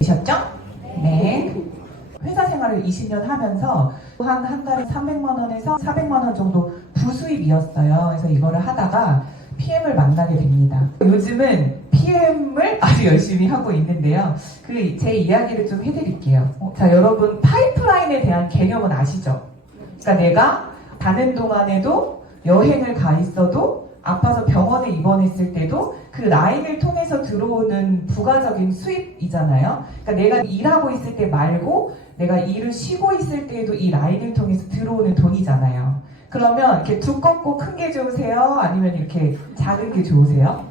되셨죠? 네. 회사 생활을 20년 하면서 한 달에 300만 원에서 400만 원 정도 부수입이었어요. 그래서 이거를 하다가 PM을 만나게 됩니다. 요즘은 PM을 아주 열심히 하고 있는데요. 제 이야기를 좀 해드릴게요. 자, 여러분 파이프라인에 대한 개념은 아시죠? 그러니까 내가 가는 동안에도 여행을 가 있어도 아파서 병원에 입원했을 때도 그 라인을 통해서 들어오는 부가적인 수입이잖아요. 그러니까 내가 일하고 있을 때 말고 내가 일을 쉬고 있을 때에도 이 라인을 통해서 들어오는 돈이잖아요. 그러면 이렇게 두껍고 큰 게 좋으세요? 아니면 이렇게 작은 게 좋으세요?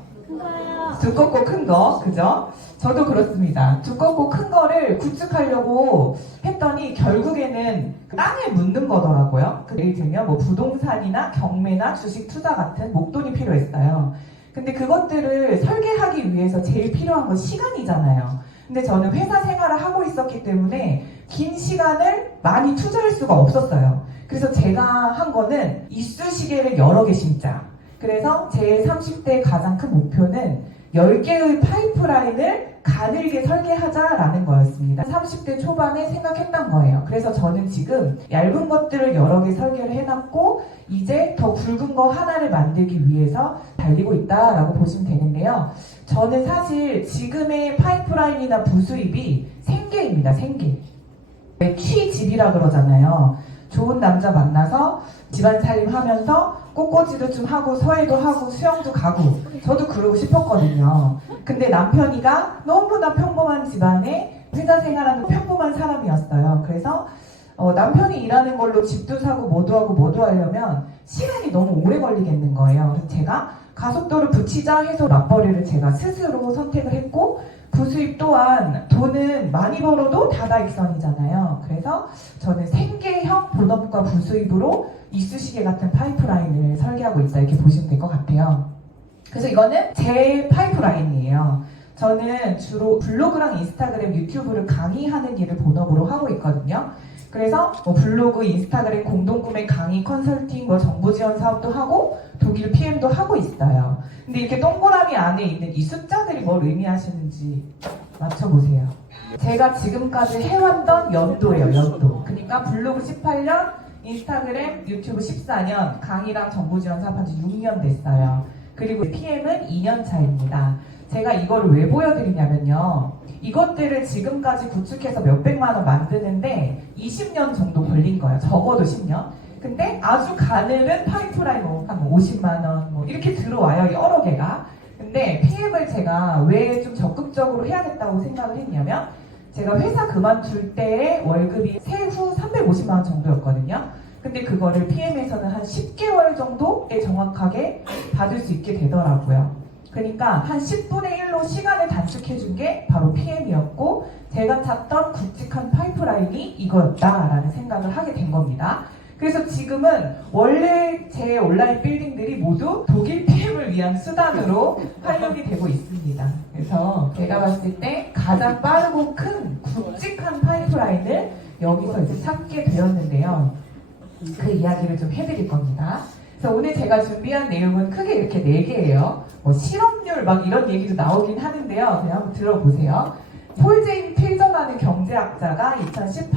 두껍고 큰 거, 그죠? 저도 그렇습니다. 두껍고 큰 거를 구축하려고 했더니 결국에는 땅에 묻는 거더라고요. 예를 들면 뭐 부동산이나 경매나 주식 투자 같은 목돈이 필요했어요. 근데 그것들을 설계하기 위해서 제일 필요한 건 시간이잖아요. 근데 저는 회사 생활을 하고 있었기 때문에 긴 시간을 많이 투자할 수가 없었어요. 그래서 제가 한 거는 이쑤시개를 여러 개 심자. 그래서 제 30대 가장 큰 목표는 10개의 파이프라인을 가늘게 설계하자라는 거였습니다. 30대 초반에 생각했던 거예요. 그래서 저는 지금 얇은 것들을 여러 개 설계를 해놨고 이제 더 굵은 거 하나를 만들기 위해서 달리고 있다라고 보시면 되는데요. 저는 사실 지금의 파이프라인이나 부수입이 생계입니다. 생계. 취집이라 그러잖아요. 좋은 남자 만나서 집안살림 하면서 꽃꽂이도 좀 하고 서예도 하고 수영도 가고 저도 그러고 싶었거든요. 근데 남편이가 너무나 평범한 집안에 회사 생활하는 평범한 사람이었어요. 그래서 남편이 일하는 걸로 집도 사고 뭐도 하려면 시간이 너무 오래 걸리겠는 거예요. 그래서 제가 가속도를 붙이자 해서 맞벌이를 제가 스스로 선택을 했고 부수입 또한 돈은 많이 벌어도 다다익선이잖아요. 그래서 저는 생계형 본업과 부수입으로 이쑤시개 같은 파이프라인을 설계하고 있다 이렇게 보시면 될 것 같아요. 그래서 이거는 제 파이프라인이에요. 저는 주로 블로그랑 인스타그램, 유튜브를 강의하는 일을 본업으로 하고 있거든요. 그래서 블로그, 인스타그램, 공동구매, 강의, 컨설팅, 정부 지원 사업도 하고 독일 PM도 하고 있어요. 근데 이렇게 동그라미 안에 있는 이 숫자들이 뭘 의미하시는지 맞춰보세요. 제가 지금까지 해왔던 연도예요, 연도. 그러니까 블로그 18년, 인스타그램, 유튜브 14년, 강의랑 정부 지원 사업한 지 6년 됐어요. 그리고 PM은 2년 차입니다. 제가 이거를 왜 보여드리냐면요. 이것들을 지금까지 구축해서 몇백만 원 만드는데 20년 정도 걸린 거예요. 적어도 10년. 근데 아주 가늘은 파이프라인 한 50만 원 이렇게 들어와요. 여러 개가. 근데 PM을 제가 왜 좀 적극적으로 해야겠다고 생각을 했냐면 제가 회사 그만둘 때의 월급이 세후 350만 원 정도였거든요. 근데 그거를 PM에서는 한 10개월 정도에 정확하게 받을 수 있게 되더라고요. 그러니까 한 10분의 1로 시간을 단축해준 게 바로 PM이었고 제가 찾던 굵직한 파이프라인이 이거였다라는 생각을 하게 된 겁니다. 그래서 지금은 원래 제 온라인 빌딩들이 모두 독일 PM을 위한 수단으로 활용이 되고 있습니다. 그래서 제가 봤을 때 가장 빠르고 큰 굵직한 파이프라인을 여기서 이제 찾게 되었는데요. 그 이야기를 좀 해드릴 겁니다. 그래서 오늘 제가 준비한 내용은 크게 이렇게 4개예요. 실업률 이런 얘기도 나오긴 하는데요. 그냥 한번 들어보세요. 폴 제임 필저라는 경제학자가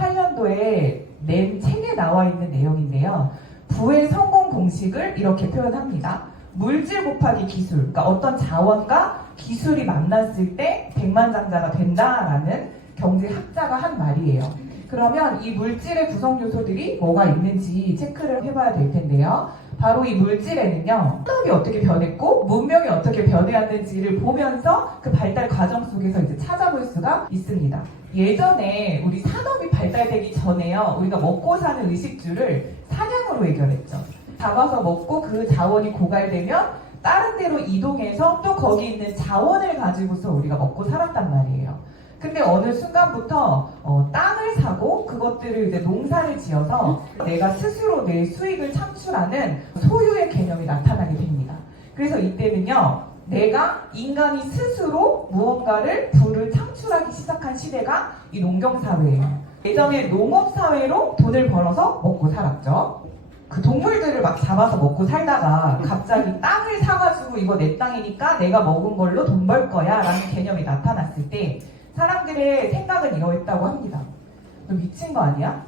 2018년도에 낸 책에 나와 있는 내용인데요. 부의 성공 공식을 이렇게 표현합니다. 물질 곱하기 기술, 그러니까 어떤 자원과 기술이 만났을 때 백만장자가 된다라는 경제학자가 한 말이에요. 그러면 이 물질의 구성 요소들이 뭐가 있는지 체크를 해봐야 될 텐데요. 바로 이 물질에는요, 산업이 어떻게 변했고 문명이 어떻게 변해왔는지를 보면서 그 발달 과정 속에서 이제 찾아볼 수가 있습니다. 예전에 우리 산업이 발달되기 전에요, 우리가 먹고 사는 의식주를 사냥으로 해결했죠. 잡아서 먹고 그 자원이 고갈되면 다른 데로 이동해서 또 거기 있는 자원을 가지고서 우리가 먹고 살았단 말이에요. 근데 어느 순간부터 땅을 사고 그것들을 이제 농사를 지어서 내가 스스로 내 수익을 창출하는 소유의 개념이 나타나게 됩니다. 그래서 이때는요, 내가 인간이 스스로 무언가를 부를 창출하기 시작한 시대가 이 농경사회예요. 예전에 농업사회로 돈을 벌어서 먹고 살았죠. 그 동물들을 막 잡아서 먹고 살다가 갑자기 땅을 사가지고 이거 내 땅이니까 내가 먹은 걸로 돈 벌 거야 라는 개념이 나타났을 때 사람들의 생각은 이러했다고 합니다. 너 미친 거 아니야?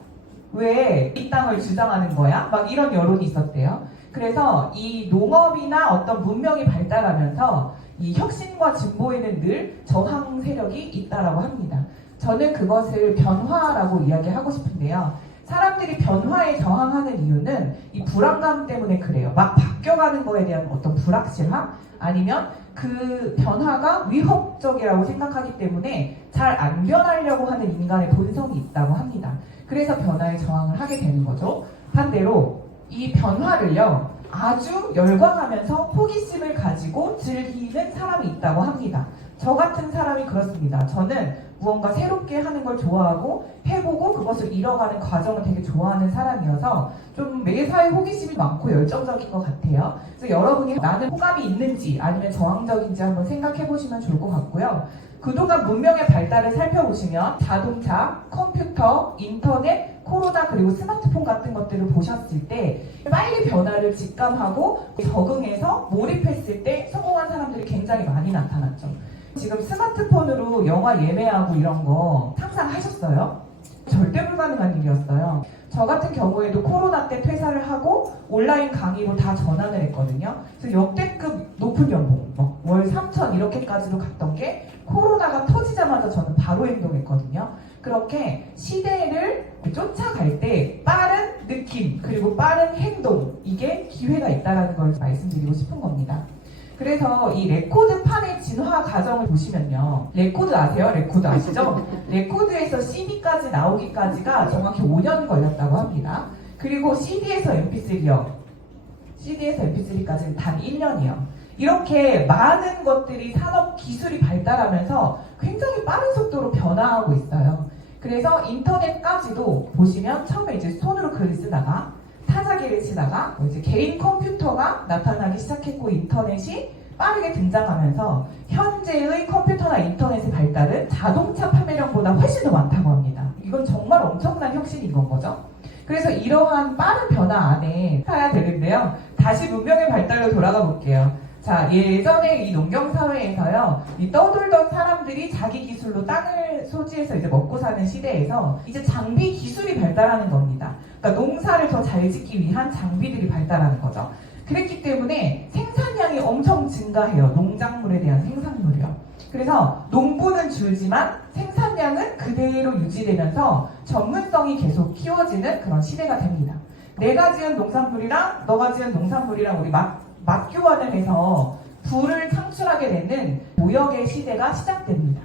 왜 이 땅을 주장하는 거야? 막 이런 여론이 있었대요. 그래서 이 농업이나 어떤 문명이 발달하면서 이 혁신과 진보에는 늘 저항 세력이 있다라고 합니다. 저는 그것을 변화라고 이야기하고 싶은데요. 사람들이 변화에 저항하는 이유는 이 불안감 때문에 그래요. 막 바뀌어가는 거에 대한 어떤 불확실함? 아니면 그 변화가 위협적이라고 생각하기 때문에 잘 안 변하려고 하는 인간의 본성이 있다고 합니다. 그래서 변화에 저항을 하게 되는 거죠. 반대로 이 변화를요, 아주 열광하면서 호기심을 가지고 즐기는 사람이 있다고 합니다. 저 같은 사람이 그렇습니다. 저는 무언가 새롭게 하는 걸 좋아하고 해보고 그것을 이뤄가는 과정을 되게 좋아하는 사람이어서 좀 매사에 호기심이 많고 열정적인 것 같아요. 그래서 여러분이 나는 호감이 있는지 아니면 저항적인지 한번 생각해 보시면 좋을 것 같고요. 그동안 문명의 발달을 살펴보시면 자동차, 컴퓨터, 인터넷, 코로나 그리고 스마트폰 같은 것들을 보셨을 때 빨리 변화를 직감하고 적응해서 몰입했을 때 성공한 사람들이 굉장히 많이 나타났죠. 지금 스마트폰으로 영화 예매하고 이런 거 상상하셨어요? 절대 불가능한 일이었어요. 저 같은 경우에도 코로나 때 퇴사를 하고 온라인 강의로 다 전환을 했거든요. 그래서 역대급 높은 연봉, 월 3천 이렇게까지도 갔던 게 코로나가 터지자마자 저는 바로 행동했거든요. 그렇게 시대를 쫓아갈 때 빠른 느낌 그리고 빠른 행동, 이게 기회가 있다는 걸 말씀드리고 싶은 겁니다. 그래서 이 레코드판의 진화 과정을 보시면요. 레코드 아세요? 레코드 아시죠? 레코드에서 CD까지 나오기까지가 정확히 5년 걸렸다고 합니다. 그리고 CD에서 MP3요. CD에서 MP3까지는 단 1년이요. 이렇게 많은 것들이 산업 기술이 발달하면서 굉장히 빠른 속도로 변화하고 있어요. 그래서 인터넷까지도 보시면 처음에 이제 손으로 글을 쓰다가 타자기를 치다가 이제 개인 컴퓨터가 나타나기 시작했고 인터넷이 빠르게 등장하면서 현재의 컴퓨터나 인터넷의 발달은 자동차 판매량보다 훨씬 더 많다고 합니다. 이건 정말 엄청난 혁신인 건 거죠. 그래서 이러한 빠른 변화 안에 사야 되는데요. 다시 문명의 발달로 돌아가 볼게요. 자, 예전에 이 농경사회에서요, 이 떠돌던 사람들이 자기 기술로 땅을 소지해서 이제 먹고 사는 시대에서 이제 장비 기술이 발달하는 겁니다. 그러니까 농사를 더 잘 짓기 위한 장비들이 발달하는 거죠. 그랬기 때문에 생산량이 엄청 증가해요. 농작물에 대한 생산물이요. 그래서 농부는 줄지만 생산량은 그대로 유지되면서 전문성이 계속 키워지는 그런 시대가 됩니다. 내가 지은 농산물이랑 너가 지은 농산물이랑 우리 맞교환을 해서 부를 창출하게 되는 교역의 시대가 시작됩니다.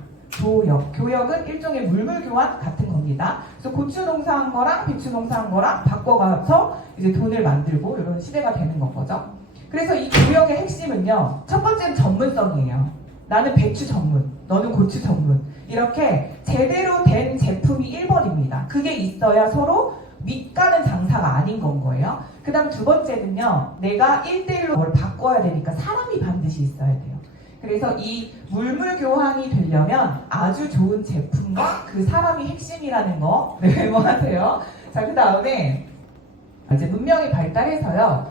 교역은 일종의 물물교환 같은 겁니다. 그래서 고추 농사한 거랑 배추 농사한 거랑 바꿔가서 이제 돈을 만들고 이런 시대가 되는 건 거죠. 그래서 이 교역의 핵심은요, 첫 번째는 전문성이에요. 나는 배추 전문, 너는 고추 전문. 이렇게 제대로 된 제품이 1번입니다. 그게 있어야 서로 밑가는 장사가 아닌 건 거예요. 그 다음 두 번째는요, 내가 1대1로 뭘 바꿔야 되니까 사람이 반드시 있어야 돼요. 그래서 이 물물교환이 되려면 아주 좋은 제품과 그 사람이 핵심이라는 거 메모하세요. 자, 그 다음에 이제 문명이 발달해서요,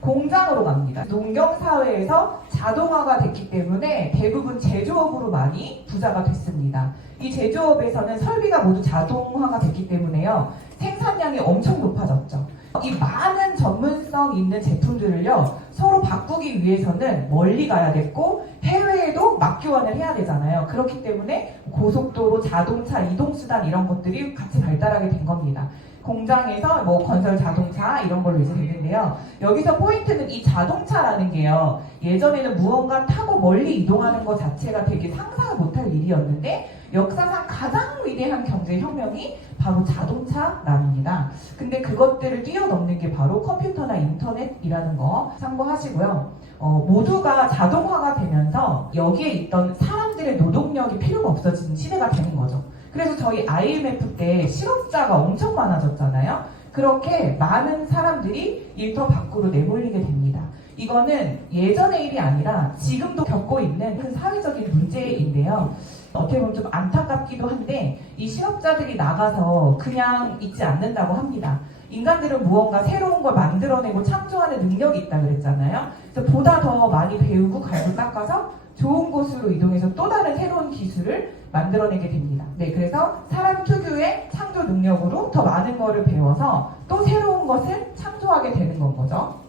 공장으로 갑니다. 농경사회에서 자동화가 됐기 때문에 대부분 제조업으로 많이 부자가 됐습니다. 이 제조업에서는 설비가 모두 자동화가 됐기 때문에요, 생산량이 엄청 높아졌죠. 이 많은 전문성 있는 제품들을요, 서로 바꾸기 위해서는 멀리 가야 됐고 해외에도 맞교환을 해야 되잖아요. 그렇기 때문에 고속도로, 자동차, 이동수단 이런 것들이 같이 발달하게 된 겁니다. 공장에서 뭐 건설 자동차 이런 걸로 이제 됐는데요. 여기서 포인트는 이 자동차라는 게요, 예전에는 무언가 타고 멀리 이동하는 것 자체가 되게 상상을 못할 일이었는데 역사상 가장 위대한 경제혁명이 바로 자동차랍니다. 근데 그것들을 뛰어넘는 게 바로 컴퓨터나 인터넷이라는 거 참고하시고요. 모두가 자동화가 되면서 여기에 있던 사람들의 노동력이 필요가 없어지는 시대가 되는 거죠. 그래서 저희 IMF 때 실업자가 엄청 많아졌잖아요. 그렇게 많은 사람들이 일터 밖으로 내몰리게 됩니다. 이거는 예전의 일이 아니라 지금도 겪고 있는 큰 사회적인 문제인데요. 어떻게 보면 좀 안타깝기도 한데 이 실업자들이 나가서 그냥 있지 않는다고 합니다. 인간들은 무언가 새로운 걸 만들어내고 창조하는 능력이 있다 그랬잖아요. 그래서 보다 더 많이 배우고 갈고 닦아서 좋은 곳으로 이동해서 또 다른 새로운 기술을 만들어내게 됩니다. 네, 그래서 사람 특유의 창조 능력으로 더 많은 것을 배워서 또 새로운 것을 창조하게 되는 건 거죠.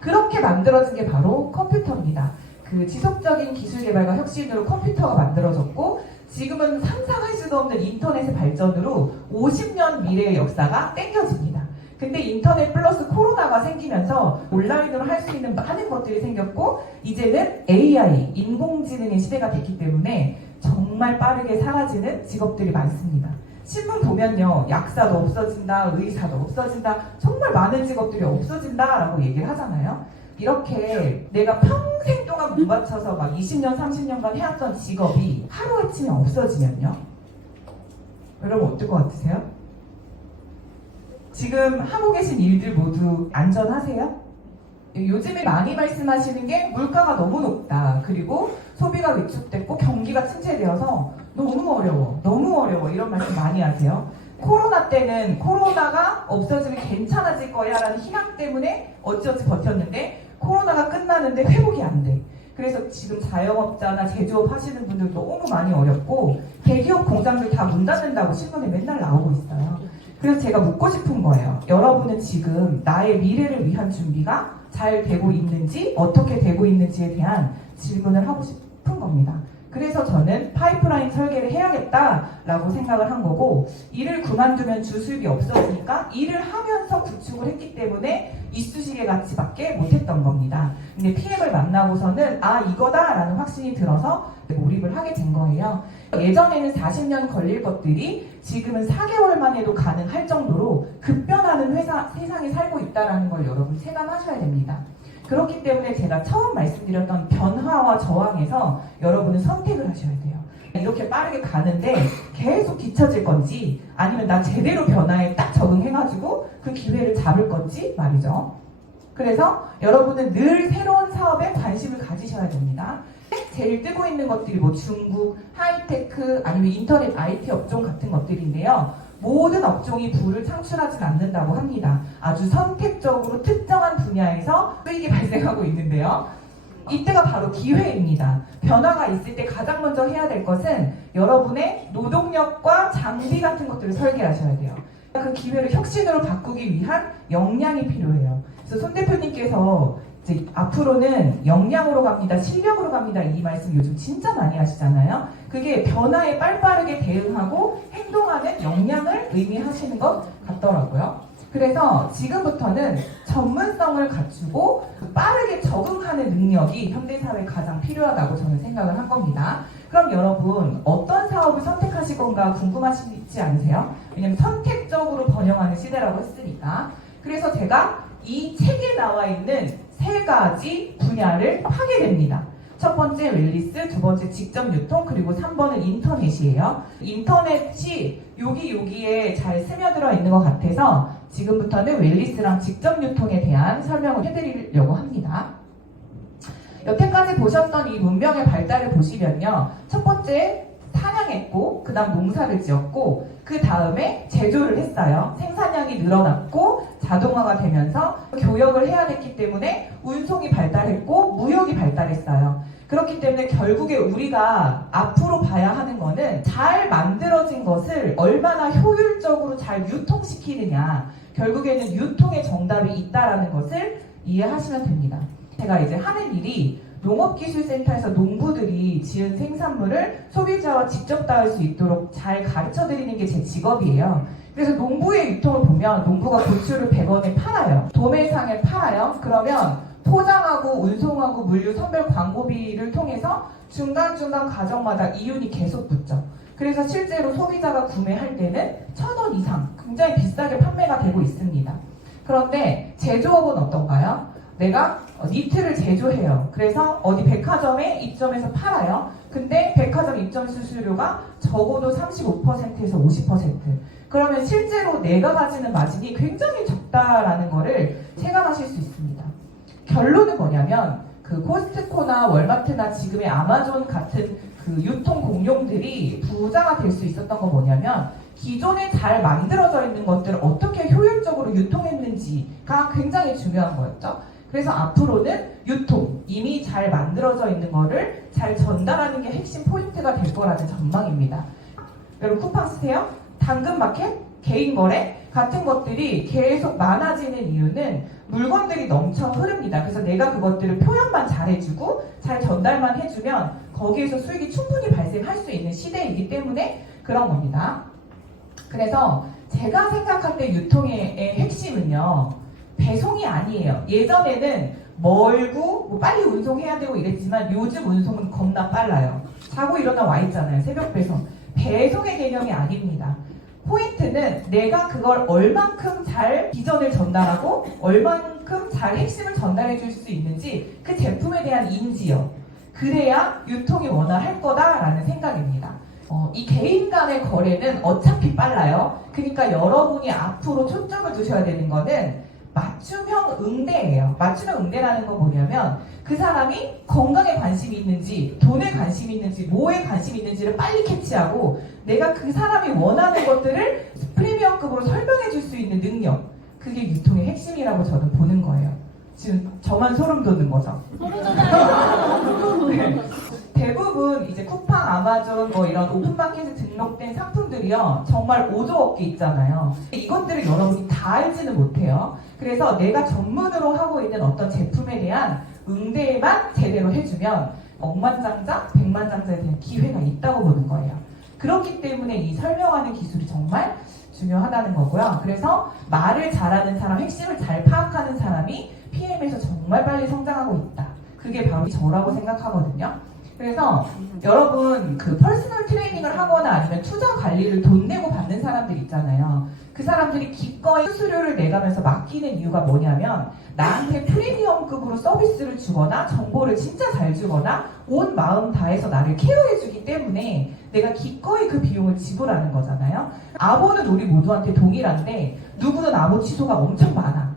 그렇게 만들어진 게 바로 컴퓨터입니다. 그 지속적인 기술 개발과 혁신으로 컴퓨터가 만들어졌고 지금은 상상할 수도 없는 인터넷의 발전으로 50년 미래의 역사가 땡겨집니다. 근데 인터넷 플러스 코로나가 생기면서 온라인으로 할 수 있는 많은 것들이 생겼고 이제는 AI, 인공지능의 시대가 됐기 때문에 정말 빠르게 사라지는 직업들이 많습니다. 신문 보면요, 약사도 없어진다, 의사도 없어진다, 정말 많은 직업들이 없어진다라고 얘기를 하잖아요. 이렇게 내가 평생 동안 못 맞춰서 막 20년, 30년간 해왔던 직업이 하루아침에 없어지면요? 여러분 어떨 것 같으세요? 지금 하고 계신 일들 모두 안전하세요? 요즘에 많이 말씀하시는 게 물가가 너무 높다. 그리고 소비가 위축됐고 경기가 침체되어서 너무 어려워 이런 말씀 많이 하세요. 코로나 때는 코로나가 없어지면 괜찮아질 거야 라는 희망 때문에 어찌어찌 버텼는데 코로나가 끝나는데 회복이 안 돼. 그래서 지금 자영업자나 제조업 하시는 분들 너무 많이 어렵고 대기업 공장들 다 문 닫는다고 신문에 맨날 나오고 있어요. 그래서 제가 묻고 싶은 거예요. 여러분은 지금 나의 미래를 위한 준비가 잘 되고 있는지 어떻게 되고 있는지에 대한 질문을 하고 싶은 겁니다. 그래서 저는 파이프라인 설계를 해야겠다라고 생각을 한 거고 일을 그만두면 주수입이 없어지니까 일을 하면서 구축을 했기 때문에 이쑤시개 같이밖에 못했던 겁니다. 근데 PM을 만나고서는 아 이거다라는 확신이 들어서 몰입을 하게 된 거예요. 예전에는 40년 걸릴 것들이 지금은 4개월만 해도 가능할 정도로 급변하는 세상에 살고 있다는 걸 여러분 체감하셔야 됩니다. 그렇기 때문에 제가 처음 말씀드렸던 변화와 저항에서 여러분은 선택을 하셔야 돼요. 이렇게 빠르게 가는데 계속 뒤처질 건지 아니면 나 제대로 변화에 딱 적응해가지고 그 기회를 잡을 건지 말이죠. 그래서 여러분은 늘 새로운 사업에 관심을 가지셔야 됩니다. 제일 뜨고 있는 것들이 뭐 중국, 하이테크, 아니면 인터넷 IT 업종 같은 것들인데요. 모든 업종이 부를 창출하진 않는다고 합니다. 아주 선택적으로 특정한 분야에서 수익이 발생하고 있는데요. 이때가 바로 기회입니다. 변화가 있을 때 가장 먼저 해야 될 것은 여러분의 노동력과 장비 같은 것들을 설계하셔야 돼요. 그 기회를 혁신으로 바꾸기 위한 역량이 필요해요. 그래서 손 대표님께서 이제 앞으로는 역량으로 갑니다, 실력으로 갑니다 이 말씀 요즘 진짜 많이 하시잖아요. 그게 변화에 빠르게 대응하고 행동하는 역량을 의미하시는 것 같더라고요. 그래서 지금부터는 전문성을 갖추고 빠르게 적응하는 능력이 현대사회에 가장 필요하다고 저는 생각을 한 겁니다. 그럼 여러분 어떤 사업을 선택하실 건가 궁금하시지 않으세요? 왜냐면 선택적으로 번영하는 시대라고 했으니까. 그래서 제가 이 책에 나와 있는 3가지 분야를 하게 됩니다. 첫 번째 웰리스, 두 번째 직접 유통, 그리고 3번은 인터넷이에요. 인터넷이 여기에 잘 스며들어 있는 것 같아서 지금부터는 웰리스랑 직접 유통에 대한 설명을 해드리려고 합니다. 여태까지 보셨던 이 문명의 발달을 보시면요. 첫 번째 사냥했고 그 다음 농사를 지었고 그 다음에 제조를 했어요. 생산량이 늘어났고 자동화가 되면서 교역을 해야 됐기 때문에 운송이 발달했고 무역이 발달했어요. 그렇기 때문에 결국에 우리가 앞으로 봐야 하는 거는 잘 만들어진 것을 얼마나 효율적으로 잘 유통시키느냐, 결국에는 유통의 정답이 있다라는 것을 이해하시면 됩니다. 제가 이제 하는 일이 농업기술센터에서 농부들이 지은 생산물을 소비자와 직접 닿을 수 있도록 잘 가르쳐드리는 게 제 직업이에요. 그래서 농부의 유통을 보면 농부가 고추를 100원에 팔아요. 도매상에 팔아요. 그러면 포장하고 운송하고 물류 선별 광고비를 통해서 중간중간 가정마다 이윤이 계속 붙죠. 그래서 실제로 소비자가 구매할 때는 1,000원 이상 굉장히 비싸게 판매가 되고 있습니다. 그런데 제조업은 어떤가요? 내가 니트를 제조해요. 그래서 어디 백화점에 입점해서 팔아요. 근데 백화점 입점 수수료가 적어도 35%에서 50%. 그러면 실제로 내가 가지는 마진이 굉장히 적다라는 거를 체감하실 수 있습니다. 결론은 뭐냐면 그 코스트코나 월마트나 지금의 아마존 같은 그 유통 공룡들이 부자가 될 수 있었던 건 뭐냐면 기존에 잘 만들어져 있는 것들을 어떻게 효율적으로 유통했는지가 굉장히 중요한 거였죠. 그래서 앞으로는 유통, 이미 잘 만들어져 있는 거를 잘 전달하는 게 핵심 포인트가 될 거라는 전망입니다. 여러분 쿠팡 쓰세요? 당근마켓, 개인거래 같은 것들이 계속 많아지는 이유는 물건들이 넘쳐 흐릅니다. 그래서 내가 그것들을 표현만 잘해주고 잘 전달만 해주면 거기에서 수익이 충분히 발생할 수 있는 시대이기 때문에 그런 겁니다. 그래서 제가 생각할 때 유통의 핵심은요, 배송이 아니에요. 예전에는 멀고 뭐 빨리 운송해야 되고 이랬지만 요즘 운송은 겁나 빨라요. 자고 일어나 와 있잖아요. 새벽 배송. 배송의 개념이 아닙니다. 포인트는 내가 그걸 얼만큼 잘 비전을 전달하고 얼만큼 잘 핵심을 전달해 줄 수 있는지 그 제품에 대한 인지요. 그래야 유통이 원활할 거다라는 생각입니다. 이 개인 간의 거래는 어차피 빨라요. 그러니까 여러분이 앞으로 초점을 두셔야 되는 거는 맞춤형 응대예요. 맞춤형 응대라는 건 뭐냐면 그 사람이 건강에 관심이 있는지, 돈에 관심이 있는지, 뭐에 관심이 있는지를 빨리 캐치하고 내가 그 사람이 원하는 것들을 프리미엄급으로 설명해 줄 수 있는 능력. 그게 유통의 핵심이라고 저는 보는 거예요. 지금 저만 소름 돋는 거죠. 소름 돋아요. 네. 대부분 이제 쿠팡, 아마존 뭐 이런 오픈마켓에 등록된 상품들이요 정말 5조 업계 있잖아요. 이것들을 여러분이 다 알지는 못해요. 그래서 내가 전문으로 하고 있는 어떤 제품에 대한 응대만 제대로 해주면 억만장자, 백만장자에 대한 기회가 있다고 보는 거예요. 그렇기 때문에 이 설명하는 기술이 정말 중요하다는 거고요. 그래서 말을 잘하는 사람, 핵심을 잘 파악하는 사람이 PM에서 정말 빨리 성장하고 있다. 그게 바로 저라고 생각하거든요. 그래서 여러분 그 퍼스널 트레이닝을 하거나 아니면 투자 관리를 돈 내고 받는 사람들 있잖아요. 그 사람들이 기꺼이 수수료를 내가면서 맡기는 이유가 뭐냐면 나한테 프리미엄급으로 서비스를 주거나 정보를 진짜 잘 주거나 온 마음 다해서 나를 케어해주기 때문에 내가 기꺼이 그 비용을 지불하는 거잖아요. 아보는 우리 모두한테 동일한데 누구는 아보 취소가 엄청 많아.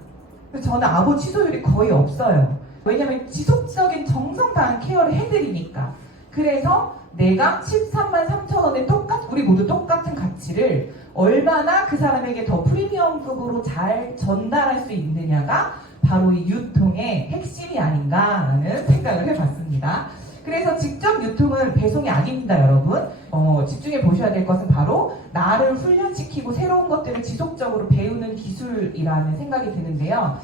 그래서 저는 아보 취소율이 거의 없어요. 왜냐면 지속적인 정성 다한 케어를 해드리니까. 그래서 내가 13만 3천 원에 우리 모두 똑같은 가치를 얼마나 그 사람에게 더 프리미엄급으로 잘 전달할 수 있느냐가 바로 이 유통의 핵심이 아닌가라는 생각을 해봤습니다. 그래서 직접 유통은 배송이 아닙니다, 여러분. 집중해 보셔야 될 것은 바로 나를 훈련시키고 새로운 것들을 지속적으로 배우는 기술이라는 생각이 드는데요.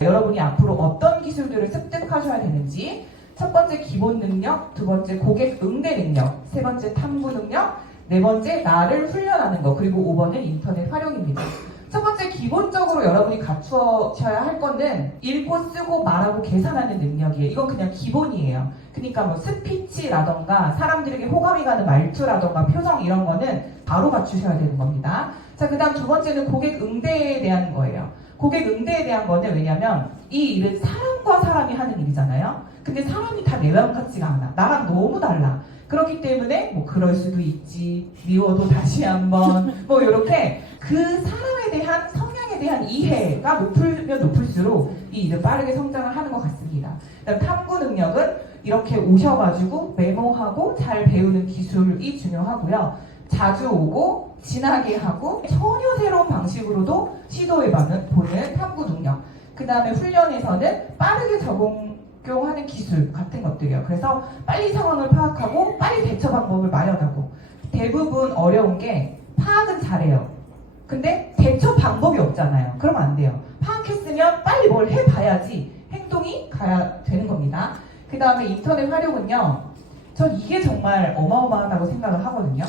여러분이 앞으로 어떤 기술들을 습득하셔야 되는지, 첫 번째 기본 능력, 두 번째 고객 응대 능력, 세 번째 탐구 능력, 네 번째 나를 훈련하는 것, 그리고 5번은 인터넷 활용입니다. 첫 번째 기본적으로 여러분이 갖추셔야 할 거는 읽고 쓰고 말하고 계산하는 능력이에요. 이건 그냥 기본이에요. 그러니까 뭐 스피치라던가 사람들에게 호감이 가는 말투라던가 표정 이런 거는 바로 갖추셔야 되는 겁니다. 자, 그 다음 두 번째는 고객 응대에 대한 거예요. 고객 응대에 대한 거는 왜냐면 이 일은 사람과 사람이 하는 일이잖아요. 근데 사람이 다 내 마음 같지가 않아. 나랑 너무 달라. 그렇기 때문에 뭐 그럴 수도 있지, 미워도 다시 한번 뭐 이렇게 그 사람에 대한 성향에 대한 이해가 높으면 높을수록 이 일은 빠르게 성장을 하는 것 같습니다. 그다음 탐구 능력은 이렇게 오셔가지고 메모하고 잘 배우는 기술이 중요하고요. 자주 오고 진하게 하고 전혀 새로운 방식으로도 시도해보는 탐구 능력. 그 다음에 훈련에서는 빠르게 적용하는 기술 같은 것들이요. 그래서 빨리 상황을 파악하고 빨리 대처 방법을 마련하고. 대부분 어려운 게 파악은 잘해요. 근데 대처 방법이 없잖아요. 그러면 안 돼요. 파악했으면 빨리 뭘 해봐야지 행동이 가야 되는 겁니다. 그 다음에 인터넷 활용은요. 전 이게 정말 어마어마하다고 생각을 하거든요.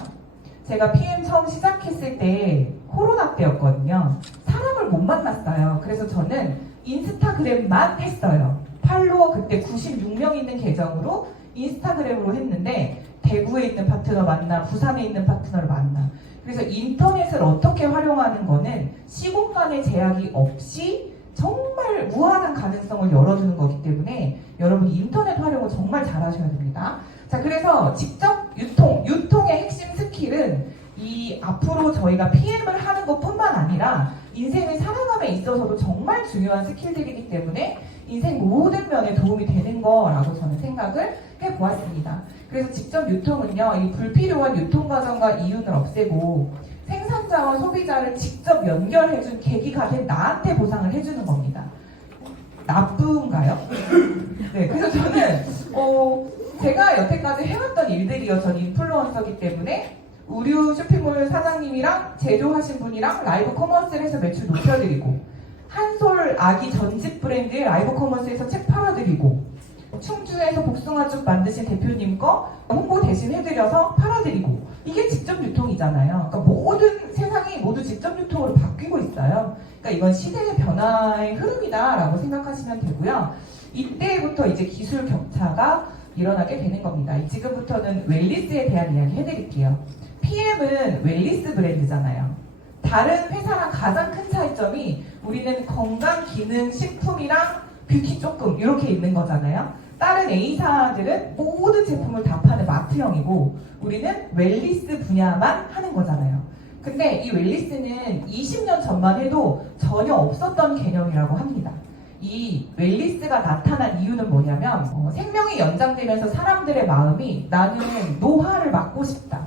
제가 PM 처음 시작했을 때 코로나 때였거든요. 사람을 못 만났어요. 그래서 저는 인스타그램만 했어요. 팔로워 그때 96명 있는 계정으로 인스타그램으로 했는데 대구에 있는 파트너 만나, 부산에 있는 파트너를 만나. 그래서 인터넷을 어떻게 활용하는 거는 시공간의 제약이 없이 정말 무한한 가능성을 열어주는 거기 때문에 여러분이 인터넷 활용을 정말 잘 하셔야 됩니다. 자, 그래서 직접 유통의 핵심 스킬은 이 앞으로 저희가 PM을 하는 것뿐만 아니라 인생을 살아감에 있어서도 정말 중요한 스킬들이기 때문에 인생 모든 면에 도움이 되는 거라고 저는 생각을 해보았습니다. 그래서 직접 유통은요, 이 불필요한 유통 과정과 이윤을 없애고 생산자와 소비자를 직접 연결해준 계기가 된 나한테 보상을 해주는 겁니다. 나쁜가요? 네, 그래서 저는 제가 여태까지 해왔던 일들이요. 전 인플루언서기 때문에 우류 쇼핑몰 사장님이랑 제조하신 분이랑 라이브 커머스를 해서 매출 높여드리고, 한솔 아기 전집 브랜드의 라이브 커머스에서 책 팔아드리고, 충주에서 복숭아죽 만드신 대표님 거 홍보 대신 해드려서 팔아드리고, 이게 직접 유통이잖아요. 그러니까 모든 세상이 모두 직접 유통으로 바뀌고 있어요. 그러니까 이건 시대의 변화의 흐름이다라고 생각하시면 되고요. 이때부터 이제 기술 격차가 일어나게 되는 겁니다. 지금부터는 웰리스에 대한 이야기 해드릴게요. PM은 웰리스 브랜드잖아요. 다른 회사랑 가장 큰 차이점이 우리는 건강, 기능, 식품이랑 뷰티 조금 이렇게 있는 거잖아요. 다른 A사들은 모든 제품을 다 파는 마트형이고 우리는 웰리스 분야만 하는 거잖아요. 근데 이 웰리스는 20년 전만 해도 전혀 없었던 개념이라고 합니다. 이 웰리스가 나타난 이유는 뭐냐면 생명이 연장되면서 사람들의 마음이 나는 노화를 막고 싶다.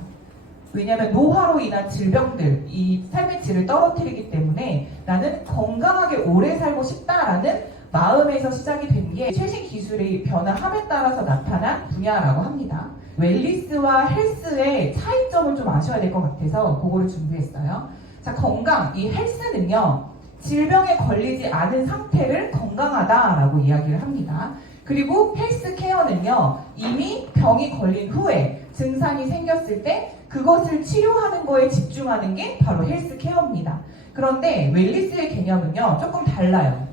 왜냐하면 노화로 인한 질병들, 이 삶의 질을 떨어뜨리기 때문에 나는 건강하게 오래 살고 싶다라는 마음에서 시작이 된 게 최신 기술의 변화함에 따라서 나타난 분야라고 합니다. 웰리스와 헬스의 차이점을 좀 아셔야 될 것 같아서 그거를 준비했어요. 자, 건강, 이 헬스는요, 질병에 걸리지 않은 상태를 건강하다라고 이야기를 합니다. 그리고 헬스케어는요, 이미 병이 걸린 후에 증상이 생겼을 때 그것을 치료하는 거에 집중하는 게 바로 헬스케어입니다. 그런데 웰리스의 개념은요, 조금 달라요.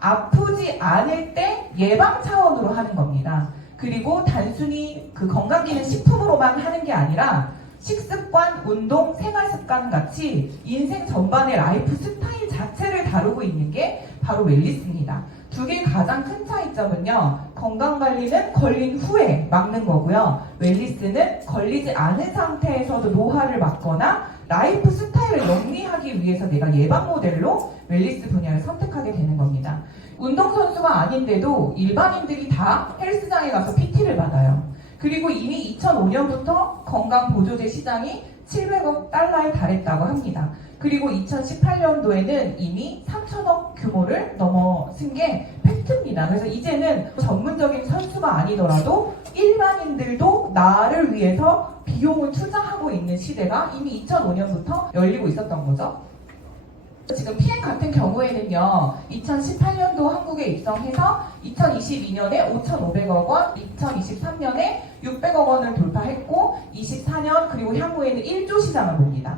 아프지 않을 때 예방 차원으로 하는 겁니다. 그리고 단순히 그 건강기능 식품으로만 하는 게 아니라 식습관, 운동, 생활습관 같이 인생 전반의 라이프 스타일 자체를 다루고 있는 게 바로 웰리스입니다. 두 개의 가장 큰 차이점은요, 건강관리는 걸린 후에 막는 거고요, 웰리스는 걸리지 않은 상태에서도 노화를 막거나 라이프 스타일을 영리하기 위해서 내가 예방 모델로 웰리스 분야를 선택하게 되는 겁니다. 운동선수가 아닌데도 일반인들이 다 헬스장에 가서 PT를 받아요. 그리고 이미 2005년부터 건강보조제 시장이 700억 달러에 달했다고 합니다. 그리고 2018년도에는 이미 3천억 규모를 넘어선 게 팩트입니다. 그래서 이제는 전문적인 선수가 아니더라도 일반인들도 나를 위해서 비용을 투자하고 있는 시대가 이미 2005년부터 열리고 있었던 거죠. 지금 PM 같은 경우에는요, 2018년도 한국에 입성해서 2022년에 5,500억 원, 2023년에 600억 원을 돌파했고 24년 그리고 향후에는 1조 시장을 봅니다.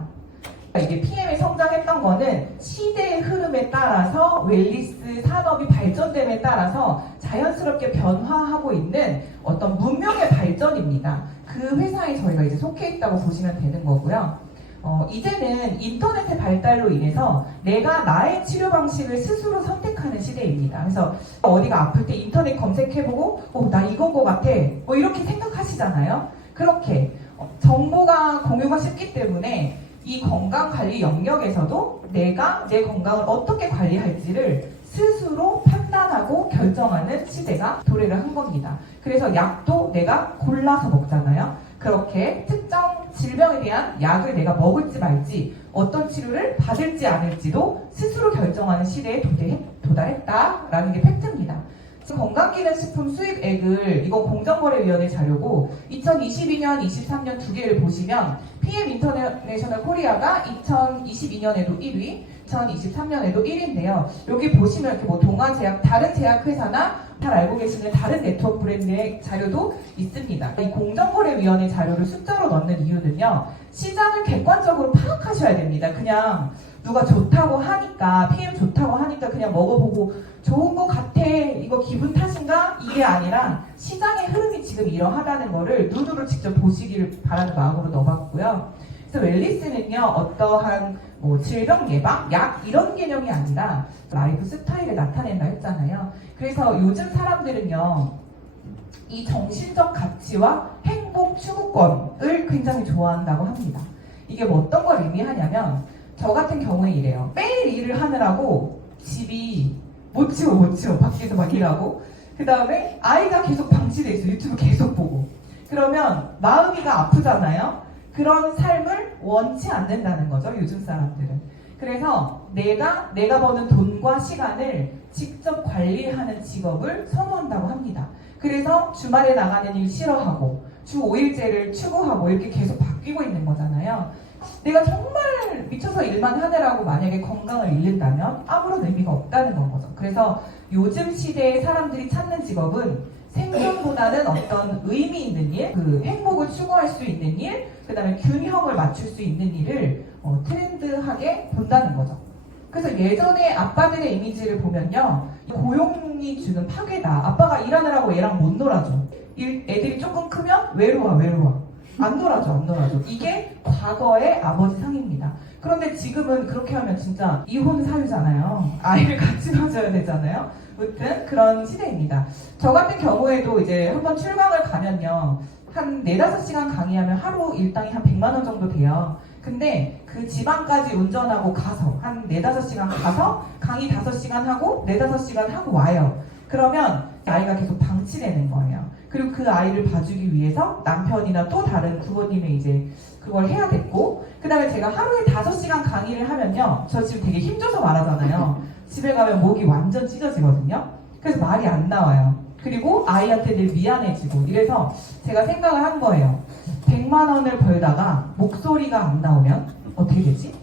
이게 PM이 성장했던 거는 시대의 흐름에 따라서 웰리스 산업이 발전됨에 따라서 자연스럽게 변화하고 있는 어떤 문명의 발전입니다. 그 회사에 저희가 이제 속해 있다고 보시면 되는 거고요. 이제는 인터넷의 발달로 인해서 내가 나의 치료 방식을 스스로 선택하는 시대입니다. 그래서 어디가 아플 때 인터넷 검색해보고 나 이건 것 같아 이렇게 생각하시잖아요. 그렇게 정보가 공유가 쉽기 때문에 이 건강관리 영역에서도 내가 내 건강을 어떻게 관리할지를 스스로 판단하고 결정하는 시대가 도래를 한 겁니다. 그래서 약도 내가 골라서 먹잖아요. 그렇게 특정 질병에 대한 약을 내가 먹을지 말지, 어떤 치료를 받을지 않을지도 스스로 결정하는 시대에 도달했다라는 게 팩트입니다. 건강기능식품 수입액을, 이건 공정거래위원회 자료고 2022년, 23년 두 개를 보시면 PM 인터내셔널 코리아가 2022년에도 1위, 2023년에도 1위인데요. 여기 보시면 이렇게 동아제약, 다른 제약회사나 잘 알고 계시는 다른 네트워크 브랜드의 자료도 있습니다. 이 공정거래위원회 자료를 숫자로 넣는 이유는요, 시장을 객관적으로 파악하셔야 됩니다. 그냥 누가 좋다고 하니까, PM 좋다고 하니까 그냥 먹어보고 좋은 것 같아, 이거 기분 탓인가? 이게 아니라 시장의 흐름이 지금 이러하다는 거를 눈으로 직접 보시기를 바라는 마음으로 넣어봤고요. 그래서 웰리스는요, 어떠한 질병 예방, 약 이런 개념이 아니라 라이프 스타일을 나타낸다 했잖아요. 그래서 요즘 사람들은요, 이 정신적 가치와 행복 추구권을 굉장히 좋아한다고 합니다. 이게 어떤 걸 의미하냐면, 저 같은 경우에 이래요. 매일 일을 하느라고 집이 못 치워 밖에서 막 일하고, 그 다음에 아이가 계속 방치돼 있어. 유튜브 계속 보고. 그러면 마음이가 아프잖아요. 그런 삶을 원치 않는다는 거죠, 요즘 사람들은. 그래서 내가 버는 돈과 시간을 직접 관리하는 직업을 선호한다고 합니다. 그래서 주말에 나가는 일 싫어하고 주 5일제를 추구하고 이렇게 계속 바뀌고 있는 거잖아요. 내가 정말 미쳐서 일만 하느라고 만약에 건강을 잃는다면 아무런 의미가 없다는 건 거죠. 그래서 요즘 시대에 사람들이 찾는 직업은 생존보다는 어떤 의미 있는 일, 그 행복을 추구할 수 있는 일, 그 다음에 균형을 맞출 수 있는 일을 트렌드하게 본다는 거죠. 그래서 예전에 아빠들의 이미지를 보면요, 고용이 주는 파괴다. 아빠가 일하느라고 얘랑 못 놀아줘. 애들이 조금 크면 외로워. 안 놀아줘. 이게 과거의 아버지 상입니다. 그런데 지금은 그렇게 하면 진짜 이혼 사유잖아요. 아이를 같이 놔줘야 되잖아요. 아무튼 그런 시대입니다. 저 같은 경우에도 이제 한번 출강을 가면요, 한 4-5시간 강의하면 하루 일당이 한 100만 원 정도 돼요. 근데 그 지방까지 운전하고 가서 한 4-5시간 가서 강의 5시간 하고 4-5시간 하고 와요. 그러면 아이가 계속 방치되는 거예요. 그리고 그 아이를 봐주기 위해서 남편이나 또 다른 부모님이 이제 그걸 해야 됐고, 그 다음에 제가 하루에 5시간 강의를 하면요, 저 지금 되게 힘줘서 말하잖아요. 집에 가면 목이 완전 찢어지거든요. 그래서 말이 안 나와요. 그리고 아이한테 늘 미안해지고, 이래서 제가 생각을 한 거예요. 100만 원을 벌다가 목소리가 안 나오면 어떻게 되지?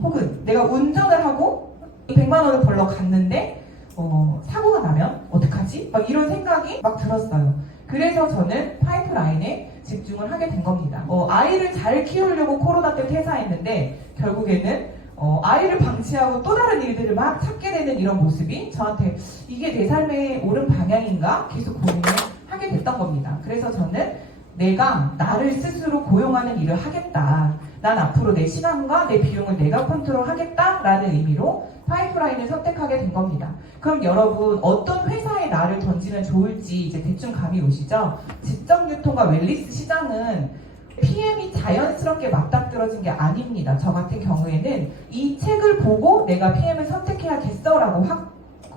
혹은 내가 운전을 하고 100만 원을 벌러 갔는데 사고가 나면 어떡하지? 막 이런 생각이 막 들었어요. 그래서 저는 파이프라인에 집중을 하게 된 겁니다. 아이를 잘 키우려고 코로나 때 퇴사했는데 결국에는 아이를 방치하고 또 다른 일들을 막 찾게 되는 이런 모습이 저한테 이게 내 삶의 옳은 방향인가 계속 고민을 하게 됐던 겁니다. 그래서 저는 내가 나를 스스로 고용하는 일을 하겠다. 난 앞으로 내 시간과 내 비용을 내가 컨트롤하겠다라는 의미로 파이프라인을 선택하게 된 겁니다. 그럼 여러분, 어떤 회사에 나를 던지면 좋을지 이제 대충 감이 오시죠? 직접유통과 웰니스 시장은 PM이 자연스럽게 맞닥뜨려진 게 아닙니다. 저 같은 경우에는 이 책을 보고 내가 PM을 선택해야겠어라고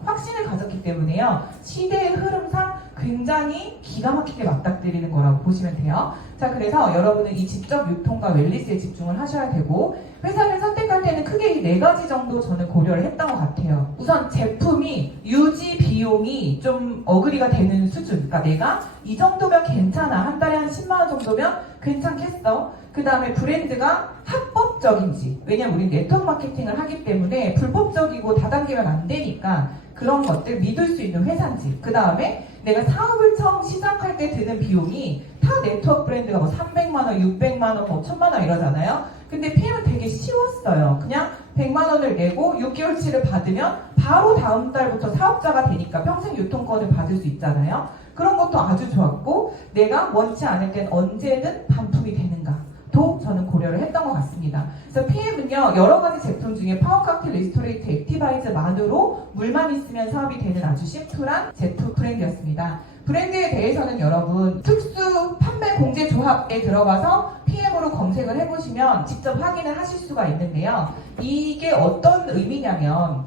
확신을 가졌기 때문에요. 시대의 흐름상 굉장히 기가 막히게 맞닥뜨리는 거라고 보시면 돼요. 자, 그래서 여러분은 이 직접 유통과 웰니스에 집중을 하셔야 되고, 회사를 선택할 때는 크게 이 4가지 정도 저는 고려를 했던 것 같아요. 우선 제품이 유지 비용이 좀 어그리가 되는 수준. 그러니까 내가 이 정도면 괜찮아. 한 달에 한 10만 원 정도면 괜찮겠어. 그 다음에 브랜드가 합법적인지. 왜냐면 우리 네트워크 마케팅을 하기 때문에 불법적이고 다단계면 안 되니까 그런 것들 믿을 수 있는 회사인지. 그 다음에 내가 사업을 처음 시작할 때 드는 비용이 타 네트워크 브랜드가 뭐 300만 원, 600만 원, 뭐 1000만 원 이러잖아요. 근데 PM은 되게 쉬웠어요. 그냥 100만 원을 내고 6개월치를 받으면 바로 다음 달부터 사업자가 되니까 평생 유통권을 받을 수 있잖아요. 그런 것도 아주 좋았고, 내가 원치 않을 땐 언제는 반품이 되는가도 저는 고려를 했던 것 같습니다. 그래서 PM은요, 여러 가지 제품 중에 파워칵테일 리스토레이트 액티바이즈만으로 물만 있으면 사업이 되는 아주 심플한 제품 브랜드였습니다. 브랜드에 대해서는 여러분 특수 판매 공제 조합에 들어가서 PM으로 검색을 해보시면 직접 확인을 하실 수가 있는데요. 이게 어떤 의미냐면,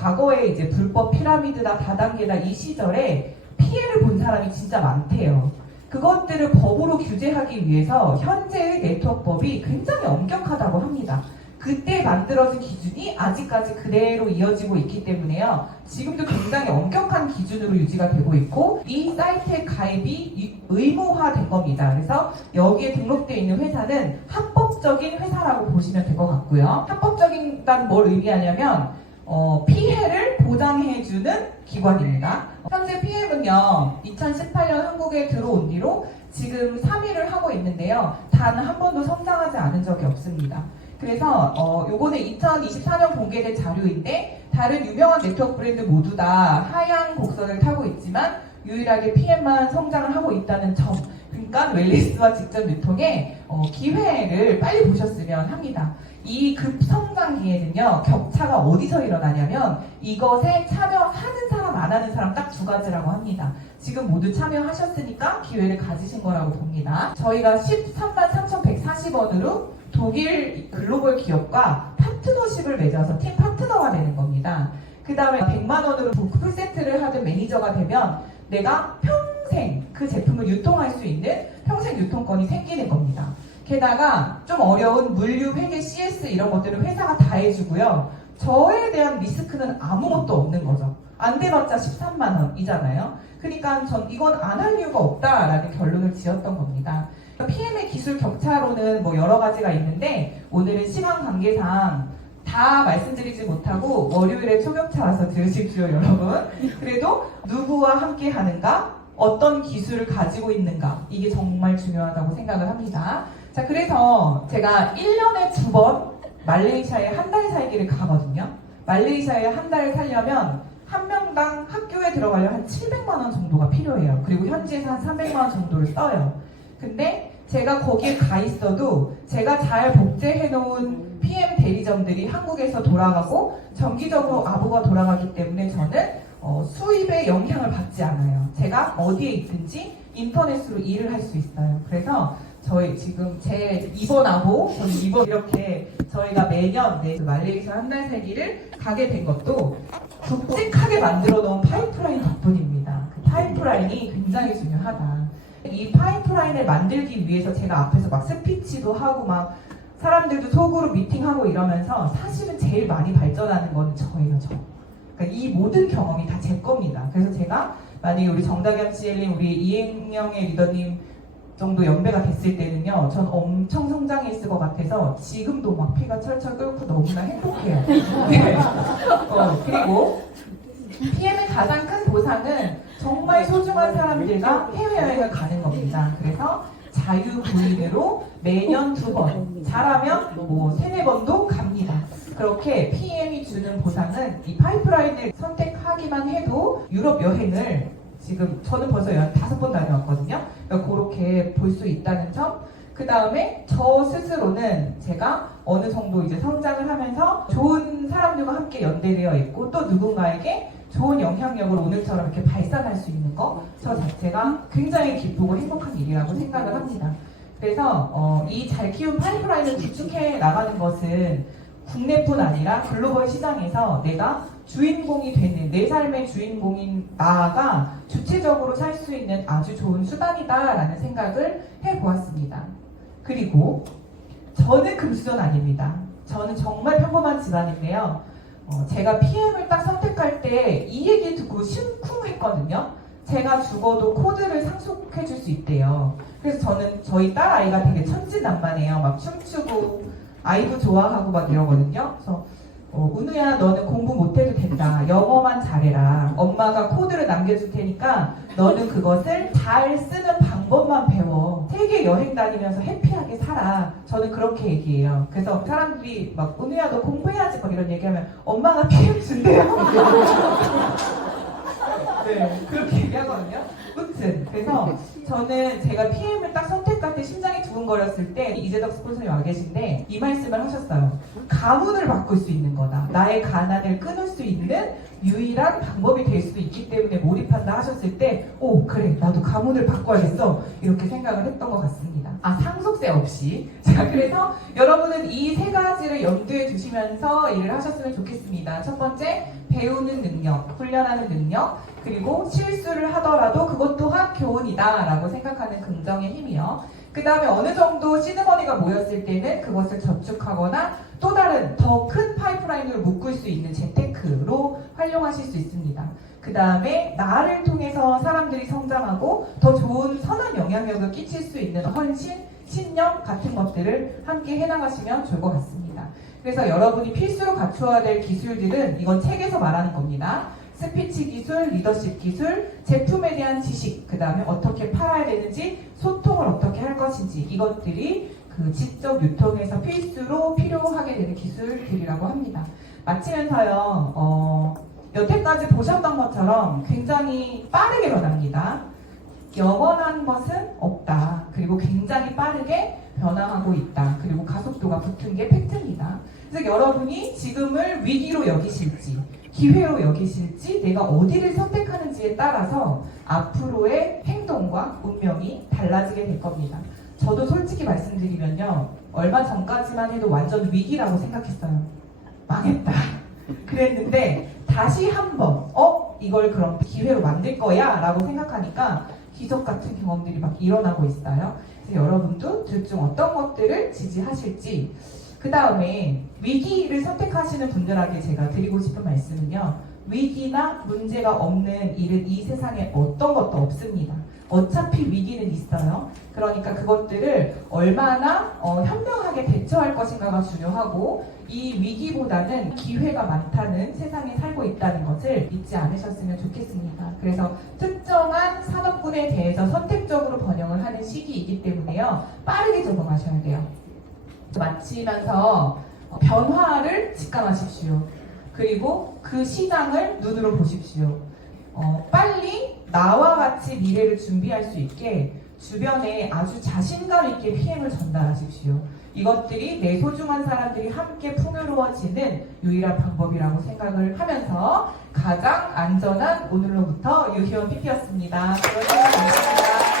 과거에 이제 불법 피라미드다 다단계다 이 시절에 피해를 본 사람이 진짜 많대요. 그것들을 법으로 규제하기 위해서 현재의 네트워크법이 굉장히 엄격하다고 합니다. 그때 만들어진 기준이 아직까지 그대로 이어지고 있기 때문에요. 지금도 굉장히 엄격한 기준으로 유지가 되고 있고, 이 사이트의 가입이 의무화된 겁니다. 그래서 여기에 등록되어 있는 회사는 합법적인 회사라고 보시면 될 것 같고요. 합법적이다는 뭘 의미하냐면 피해를 보장해주는 기관입니다. 현재 PM은요, 2018년 한국에 들어온 뒤로 지금 3위를 하고 있는데요. 단 한 번도 성장하지 않은 적이 없습니다. 그래서 요거는 2024년 공개된 자료인데, 다른 유명한 네트워크 브랜드 모두 다 하향 곡선을 타고 있지만 유일하게 PM만 성장을 하고 있다는 점. 그러니까 웰니스와 직접 유통의 기회를 빨리 보셨으면 합니다. 이 급성장 기회는요, 격차가 어디서 일어나냐면 이것에 참여하는 사람 안 하는 사람 딱 2가지라고 합니다. 지금 모두 참여하셨으니까 기회를 가지신 거라고 봅니다. 저희가 133,140원으로 독일 글로벌 기업과 파트너십을 맺어서 팀 파트너가 되는 겁니다. 그 다음에 100만 원으로 풀세트를 하던 매니저가 되면 내가 평생 그 제품을 유통할 수 있는 평생 유통권이 생기는 겁니다. 게다가 좀 어려운 물류, 회계, CS 이런 것들은 회사가 다 해주고요. 저에 대한 리스크는 아무것도 없는 거죠. 안 돼봤자 13만 원이잖아요. 그러니까 전 이건 안 할 이유가 없다라는 결론을 지었던 겁니다. PM의 기술 격차로는 뭐 여러 가지가 있는데 오늘은 시간 관계상 다 말씀드리지 못하고 월요일에 초격차 와서 들으십시오, 여러분. 그래도 누구와 함께 하는가, 어떤 기술을 가지고 있는가, 이게 정말 중요하다고 생각을 합니다. 자, 그래서 제가 1년에 2번 말레이시아에 한 달 살기를 가거든요. 말레이시아에 한 달을 살려면 한 명당 학교에 들어가려면 한 700만 원 정도가 필요해요. 그리고 현지에서 한 300만 원 정도를 써요. 근데 제가 거기에 가 있어도 제가 잘 복제해 놓은 PM 대리점들이 한국에서 돌아가고 정기적으로 아부가 돌아가기 때문에 저는 수입에 영향을 받지 않아요. 제가 어디에 있든지 인터넷으로 일을 할 수 있어요. 그래서 저희 지금 제 이번 아보, 저는 이번 이렇게 저희가 매년 말레이시아 한 달 살기를 가게 된 것도 굵직하게 만들어 놓은 파이프라인 덕분입니다. 그 파이프라인이 굉장히 중요하다. 이 파이프라인을 만들기 위해서 제가 앞에서 막 스피치도 하고 막 사람들도 속으로 미팅하고 이러면서 사실은 제일 많이 발전하는 건 저예요, 저. 그러니까 이 모든 경험이 다 제 겁니다. 그래서 제가 만약에 우리 정다겸 씨엘님, 우리 이행영의 리더님 정도 연배가 됐을 때는요, 전 엄청 성장했을 것 같아서 지금도 막 피가 철철 끓고 너무나 행복해요. 네. 그리고 PM의 가장 큰 보상은 정말 소중한 사람들과 해외여행을 가는 겁니다. 그래서 자유구인으로 매년 2번, 잘하면 뭐 3-4번도 갑니다. 그렇게 PM이 주는 보상은 이 파이프라인을 선택하기만 해도 유럽 여행을 지금 저는 벌써 15번 다녀왔거든요. 그러니까 그렇게 볼 수 있다는 점. 그 다음에 저 스스로는 제가 어느 정도 이제 성장을 하면서 좋은 사람들과 함께 연대되어 있고 또 누군가에게 좋은 영향력을 오늘처럼 이렇게 발산할 수 있는 거, 저 자체가 굉장히 기쁘고 행복한 일이라고 생각을 합니다. 그래서 이 잘 키운 파이프라인을 구축해 나가는 것은 국내뿐 아니라 글로벌 시장에서 내가 주인공이 되는, 내 삶의 주인공인 나가 주체적으로 살 수 있는 아주 좋은 수단이다라는 생각을 해보았습니다. 그리고 저는 금수저 아닙니다. 저는 정말 평범한 집안인데요. 제가 PM을 딱 선택할 때 이 얘기 듣고 심쿵했거든요. 제가 죽어도 코드를 상속해 줄 수 있대요. 그래서 저는 저희 딸 아이가 되게 천진난만해요. 막 춤추고 아이도 좋아하고 막 이러거든요. 그래서 은우야, 너는 공부 못해도 된다. 영어만 잘해라. 엄마가 코드를 남겨줄 테니까 너는 그것을 잘 쓰는 방법만 배워. 세계 여행 다니면서 해피하게 살아. 저는 그렇게 얘기해요. 그래서 사람들이 막 은우야, 너 공부해야지 막 이런 얘기하면 엄마가 PM 준대요. 네, 그렇게 얘기하거든요. 아무튼 그래서 저는 제가 PM을 딱 선택할 때 심장이 두근거렸을 때 이재덕 스폰서님 와 계신데 이 말씀을 하셨어요. 가문을 바꿀 수 있는 거다. 나의 가난을 끊을 수 있는 유일한 방법이 될 수 있기 때문에 몰입한다 하셨을 때 그래, 나도 가문을 바꿔야겠어, 이렇게 생각을 했던 것 같습니다. 상속세 없이. 자, 그래서 여러분은 이 3가지를 염두에 두시면서 일을 하셨으면 좋겠습니다. 첫 번째, 배우는 능력, 훈련하는 능력, 그리고 실수를 하더라도 그것 또한 교훈이다 라고 생각하는 긍정의 힘이요. 그 다음에 어느 정도 시드머니가 모였을 때는 그것을 저축하거나 또 다른 더 큰 파이프라인으로 묶을 수 있는 재테크로 활용하실 수 있습니다. 그 다음에 나를 통해서 사람들이 성장하고 더 좋은 선한 영향력을 끼칠 수 있는 헌신, 신념 같은 것들을 함께 해나가시면 좋을 것 같습니다. 그래서 여러분이 필수로 갖추어야 될 기술들은 이건 책에서 말하는 겁니다. 스피치 기술, 리더십 기술, 제품에 대한 지식, 그 다음에 어떻게 팔아야 되는지, 소통을 어떻게 할 것인지, 이것들이 그 지적 유통에서 필수로 필요하게 되는 기술들이라고 합니다. 마치면서요, 여태까지 보셨던 것처럼 굉장히 빠르게 변합니다. 영원한 것은 없다. 그리고 굉장히 빠르게 변화하고 있다. 그리고 가속도가 붙은 게 팩트입니다. 그래서 여러분이 지금을 위기로 여기실지 기회로 여기실지 내가 어디를 선택하는지에 따라서 앞으로의 행동과 운명이 달라지게 될 겁니다. 저도 솔직히 말씀드리면요, 얼마 전까지만 해도 완전 위기라고 생각했어요. 망했다 그랬는데 다시 한번 이걸 그럼 기회로 만들 거야 라고 생각하니까 기적 같은 경험들이 막 일어나고 있어요. 그래서 여러분도 둘 중 어떤 것들을 지지하실지, 그 다음에 위기를 선택하시는 분들에게 제가 드리고 싶은 말씀은요, 위기나 문제가 없는 일은 이 세상에 어떤 것도 없습니다. 어차피 위기는 있어요. 그러니까 그것들을 얼마나 현명하게 대처할 것인가가 중요하고, 이 위기보다는 기회가 많다는 세상에 살고 있다는 것을 잊지 않으셨으면 좋겠습니다. 그래서 특정한 산업군에 대해서 선택적으로 번영을 하는 시기이기 때문에요. 빠르게 적응하셔야 돼요. 마치면서 변화를 직감하십시오. 그리고 그 시장을 눈으로 보십시오. 빨리 나와 같이 미래를 준비할 수 있게 주변에 아주 자신감 있게 PM을 전달하십시오. 이것들이 내 소중한 사람들이 함께 풍요로워지는 유일한 방법이라고 생각을 하면서 가장 안전한 오늘로부터 유희원 PP였습니다. 여러분 감사합니다.